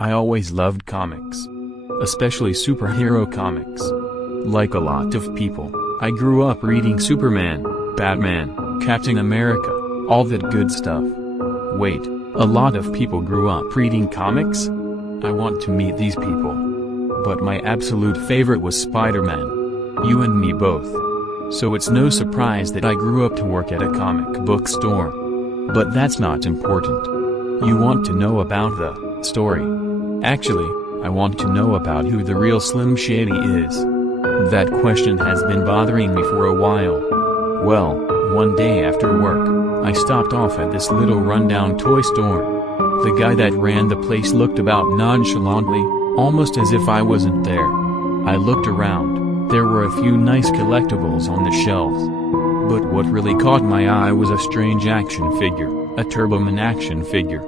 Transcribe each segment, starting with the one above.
I always loved comics. Especially superhero comics. Like a lot of people, I grew up reading Superman, Batman, Captain America, all that good stuff. Wait, a lot of people grew up reading comics? I want to meet these people. But my absolute favorite was Spider-Man. You and me both. So it's no surprise that I grew up to work at a comic book store. But that's not important. You want to know about the story. Actually, I want to know about who the real Slim Shady is. That question has been bothering me for a while. Well, one day after work, I stopped off at this little rundown toy store. The guy that ran the place looked about nonchalantly, almost as if I wasn't there. I looked around. There were a few nice collectibles on the shelves. But what really caught my eye was a strange action figure, a Turboman action figure.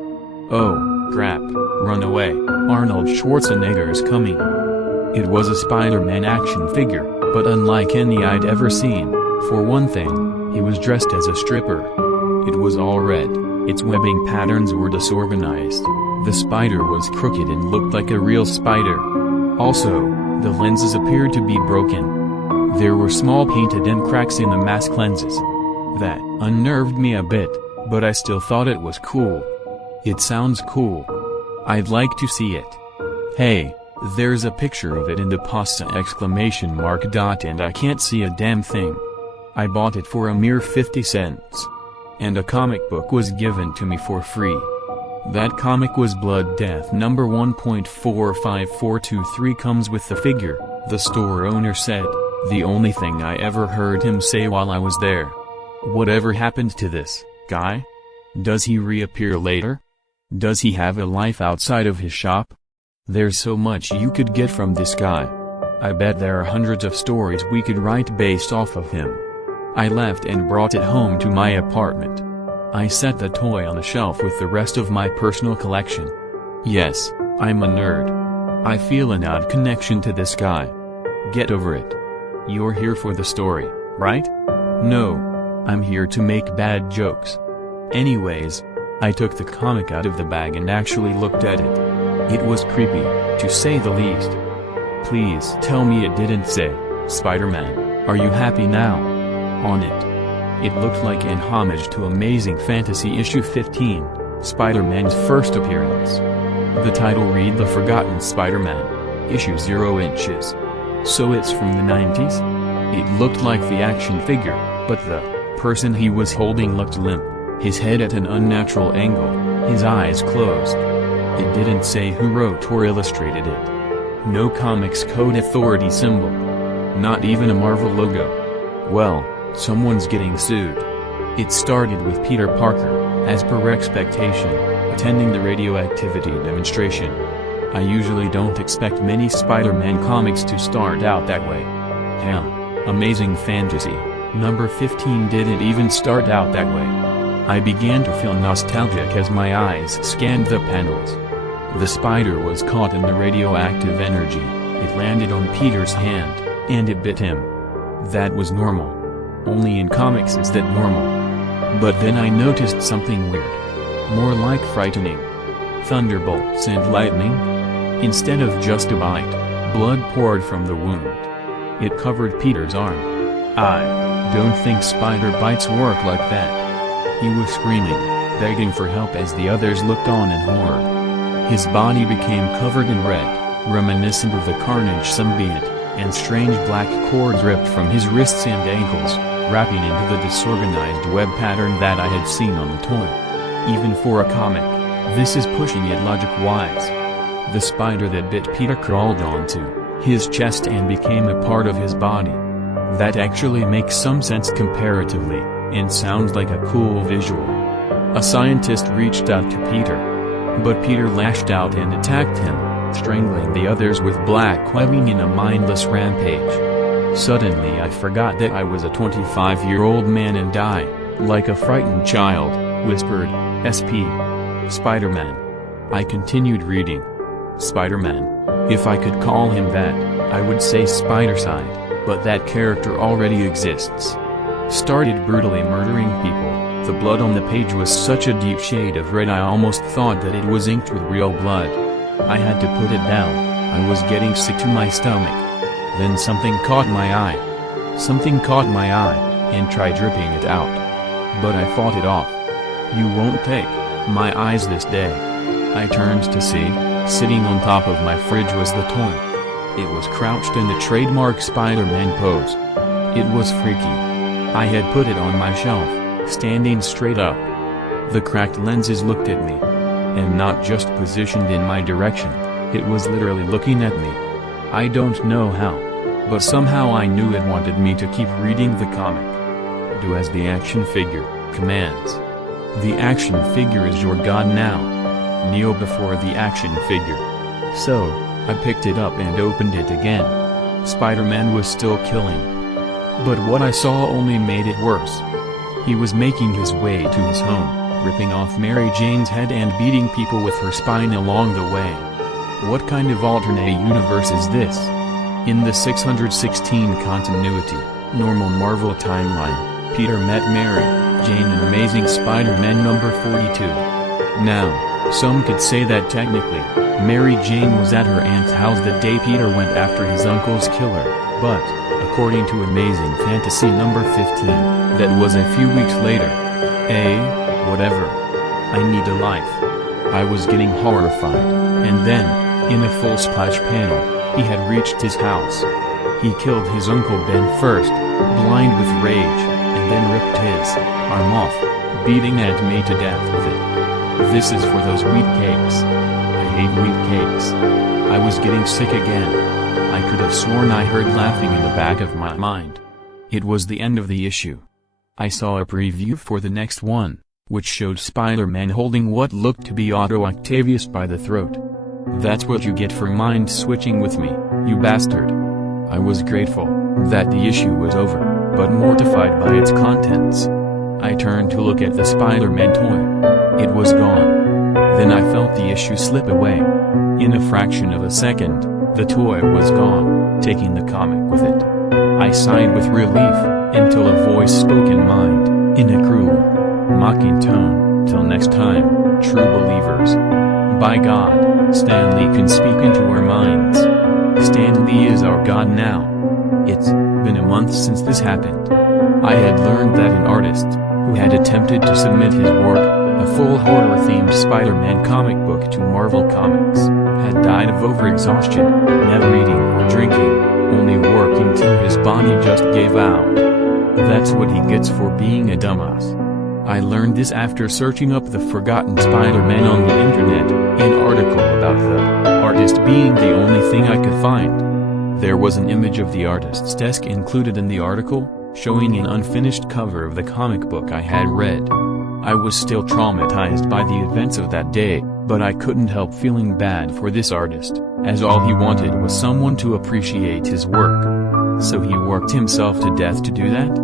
Oh, crap, run away, Arnold Schwarzenegger's coming. It was a Spider-Man action figure, but unlike any I'd ever seen. For one thing, he was dressed as a stripper. It was all red, its webbing patterns were disorganized, the spider was crooked and looked like a real spider. Also, the lenses appeared to be broken. There were small painted in cracks in the mask lenses. That unnerved me a bit, but I still thought it was cool. It sounds cool. I'd like to see it. Hey, there's a picture of it in the pasta ! And I can't see a damn thing. I bought it for a mere 50 cents. And a comic book was given to me for free. That comic was Blood Death number 1.45423 comes with the figure, the store owner said, the only thing I ever heard him say while I was there. Whatever happened to this guy? Does he reappear later? Does he have a life outside of his shop? There's so much you could get from this guy. I bet there are hundreds of stories we could write based off of him. I left and brought it home to my apartment. I set the toy on a shelf with the rest of my personal collection. Yes, I'm a nerd. I feel an odd connection to this guy. Get over it. You're here for the story, right? No. I'm here to make bad jokes. Anyways, I took the comic out of the bag and actually looked at it. It was creepy, to say the least. Please tell me it didn't say, Spider-Man, are you happy now? On it. It looked like an homage to Amazing Fantasy issue 15, Spider-Man's first appearance. The title read The Forgotten Spider-Man, issue 0 inches. So it's from the 90s? It looked like the action figure, but the person he was holding looked limp, his head at an unnatural angle, his eyes closed. It didn't say who wrote or illustrated it. No Comics Code Authority symbol. Not even a Marvel logo. Well, someone's getting sued. It started with Peter Parker, as per expectation, attending the radioactivity demonstration. I usually don't expect many Spider-Man comics to start out that way. Hell, Amazing Fantasy, number 15 didn't even start out that way. I began to feel nostalgic as my eyes scanned the panels. The spider was caught in the radioactive energy, it landed on Peter's hand, and it bit him. That was normal. Only in comics is that normal. But then I noticed something weird. More like frightening. Thunderbolts and lightning? Instead of just a bite, blood poured from the wound. It covered Peter's arm. I don't think spider bites work like that. He was screaming, begging for help as the others looked on in horror. His body became covered in red, reminiscent of the Carnage symbiote, and strange black cords ripped from his wrists and ankles, wrapping into the disorganized web pattern that I had seen on the toy. Even for a comic, this is pushing it logic-wise. The spider that bit Peter crawled onto his chest and became a part of his body. That actually makes some sense comparatively, and sounds like a cool visual. A scientist reached out to Peter. But Peter lashed out and attacked him, strangling the others with black webbing in a mindless rampage. Suddenly I forgot that I was a 25-year-old man and I, like a frightened child, whispered, "SP. Spider-Man." I continued reading. Spider-Man. If I could call him that, I would say Spider-Side, but that character already exists. Started brutally murdering people. The blood on the page was such a deep shade of red I almost thought that it was inked with real blood. I had to put it down. I was getting sick to my stomach. Then something caught my eye. Something caught my eye, and tried ripping it out. But I fought it off. You won't take my eyes this day. I turned to see, sitting on top of my fridge was the toy. It was crouched in the trademark Spider-Man pose. It was freaky. I had put it on my shelf, standing straight up. The cracked lenses looked at me. And not just positioned in my direction, it was literally looking at me. I don't know how, but somehow I knew it wanted me to keep reading the comic. Do as the action figure commands. The action figure is your god now. Kneel before the action figure. So, I picked it up and opened it again. Spider-Man was still killing. But what I saw only made it worse. He was making his way to his home, ripping off Mary Jane's head and beating people with her spine along the way. What kind of alternate universe is this? In the 616 continuity, normal Marvel timeline, Peter met Mary Jane in Amazing Spider-Man number 42. Now, some could say that technically, Mary Jane was at her aunt's house the day Peter went after his uncle's killer, but, according to Amazing Fantasy number 15, that was a few weeks later. Whatever. I need a life. I was getting horrified, and then, in a full splash panel, he had reached his house. He killed his Uncle Ben first, blind with rage, and then ripped his arm off, beating at me to death with it. This is for those wheat cakes. I hate wheat cakes. I was getting sick again. I could have sworn I heard laughing in the back of my mind. It was the end of the issue. I saw a preview for the next one, which showed Spider-Man holding what looked to be Otto Octavius by the throat. That's what you get for mind switching with me, you bastard. I was grateful that the issue was over, but mortified by its contents. I turned to look at the Spider-Man toy. It was gone. Then I felt the issue slip away. In a fraction of a second, the toy was gone, taking the comic with it. I sighed with relief, until a voice spoke in mind, in a cruel, mocking tone. Till next time, true believers. By God, Stan Lee can speak into our minds. Stan Lee is our God now. It's been a month since this happened. I had learned that an artist, who had attempted to submit his work, a full horror-themed Spider-Man comic book to Marvel Comics, had died of overexhaustion, never eating or drinking, only working till his body just gave out. That's what he gets for being a dumbass. I learned this after searching up the Forgotten Spider-Man on the internet, an article about the artist being the only thing I could find. There was an image of the artist's desk included in the article, showing an unfinished cover of the comic book I had read. I was still traumatized by the events of that day, but I couldn't help feeling bad for this artist, as all he wanted was someone to appreciate his work. So he worked himself to death to do that?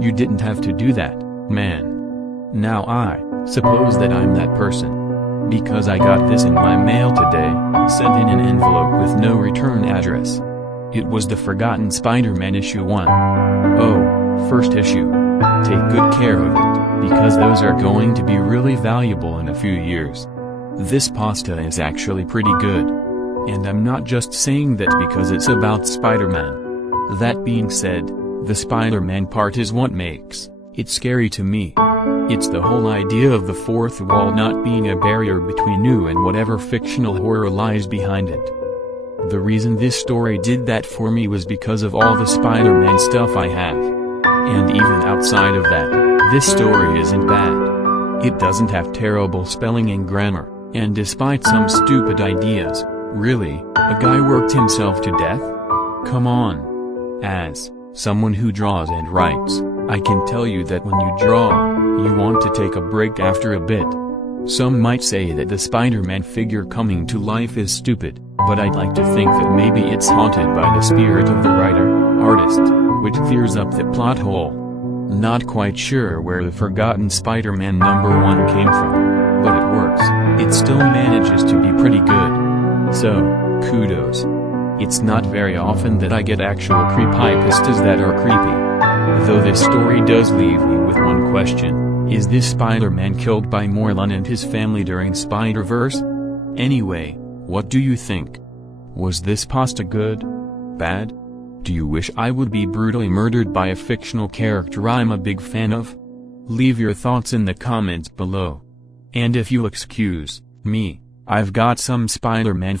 You didn't have to do that, man. Now I suppose that I'm that person. Because I got this in my mail today, sent in an envelope with no return address. It was the Forgotten Spider-Man issue 1. Oh, first issue. Take good care of it, because those are going to be really valuable in a few years. This pasta is actually pretty good. And I'm not just saying that because it's about Spider-Man. That being said, the Spider-Man part is what makes it scary to me. It's the whole idea of the fourth wall not being a barrier between you and whatever fictional horror lies behind it. The reason this story did that for me was because of all the Spider-Man stuff I have. And even outside of that, this story isn't bad. It doesn't have terrible spelling and grammar, and despite some stupid ideas, really, a guy worked himself to death? Come on. As someone who draws and writes, I can tell you that when you draw, you want to take a break after a bit. Some might say that the Spider-Man figure coming to life is stupid, but I'd like to think that maybe it's haunted by the spirit of the writer, artist, which clears up the plot hole. Not quite sure where the Forgotten Spider-Man number 1 came from, but it works. It still manages to be pretty good. So, kudos. It's not very often that I get actual creepypastas that are creepy. Though this story does leave me with one question: is this Spider-Man killed by Morlun and his family during Spider-Verse? Anyway, What do you think? Was this pasta good? Bad? Do you wish I would be brutally murdered by a fictional character I'm a big fan of? Leave your thoughts in the comments below. And if you'll excuse me, I've got some Spider-Man